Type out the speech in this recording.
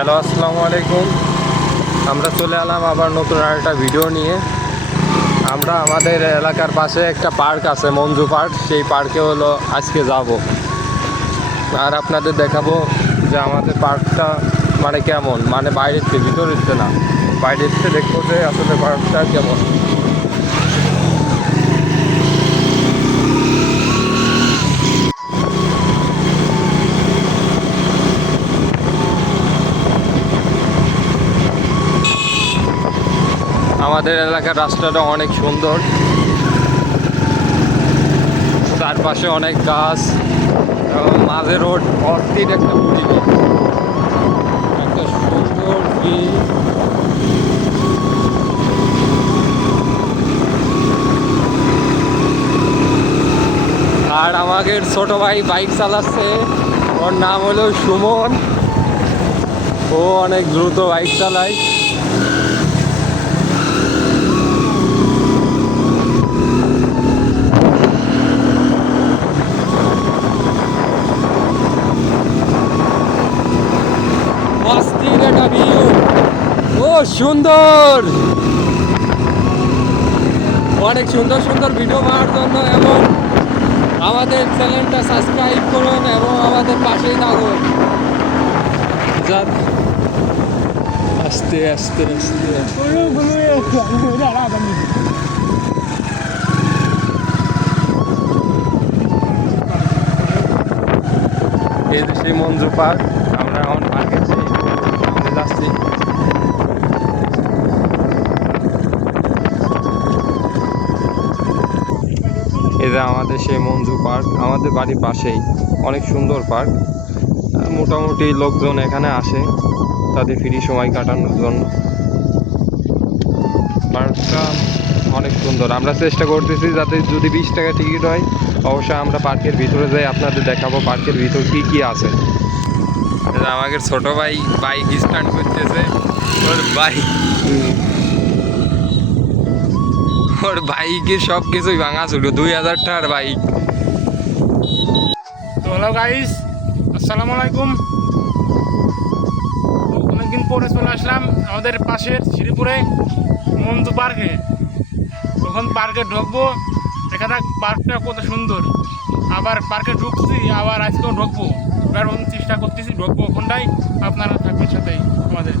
Hello, আসসালামু আলাইকুম। আমরা চলে এলাম আবার নতুন আরেকটা ভিডিও নিয়ে। আমরা আমাদের এলাকার পাশে একটা পার্ক আছে, মঞ্জু পার্ক। সেই পার্কে হলো আজকে যাব। আর আপনাদের দেখাবো যে আমাদের পার্কটা মানে কেমন? মানে বাইরের থেকে, ভিতরের না। বাইরের থেকে দেখব যে আসলে পার্কটা কেমন। আমাদের এলাকার রাস্তাটা অনেক সুন্দর। চারপাশে অনেক গাছ মাঝে রোড, অস্থির একটা পরিবেশ। সুন্দর। আর আমাদের ছোট ভাই বাইক চালাচ্ছে। ওর নাম হলো সুমন। ও অনেক দ্রুত বাইক চালায়। ও সুন্দর। অনেক সুন্দর সুন্দর ভিডিও বানার জন্য এবং আমাদের চ্যানেলটা সাবস্ক্রাইব করুন এবং আমাদের পাশেই থাকুন। আস্তে আস্তে আস্তে। এই সেই মঞ্জু পার্ক, আমরা এখন পার্কের এই যে আমাদের সেই মঞ্জু পার্ক। আমাদের বাড়ির পাশেই। অনেক সুন্দর পার্ক। মোটামুটি লোকজন এখানে আসে। তাদের ফ্রি সময় কাটানোর জন্য। পার্কটা অনেক সুন্দর। আমরা চেষ্টা করতেছি যাতে যদি বিশ টাকা টিকিট হয়, অবশ্যই আমরা পার্কের ভিতরে যাই, আপনাদের দেখাবো পার্কের ভিতর কি কি আছে। আমাদের ছোট ভাই বাইক স্টার্ট করতেছে। ওর বাইক ওর বাইকে সব কিছুই ভাঙা ছিল, দুই হাজার টাকার বাইক তো হ্যালো গাইস আসসালামু আলাইকুম। অনেকদিন পরে চলে আসলাম আমাদের পাশের শ্রীপুরে মঞ্জু পার্কে। তখন পার্কে ঢুকবো, দেখা যাক পার্কটা কত সুন্দর। আবার পার্কে ঢুকছি, আবার আজকেও ঢুকবো। এবার চেষ্টা করতেছি ওখানটাই আপনারা থাকবেন সাথেই আমাদের।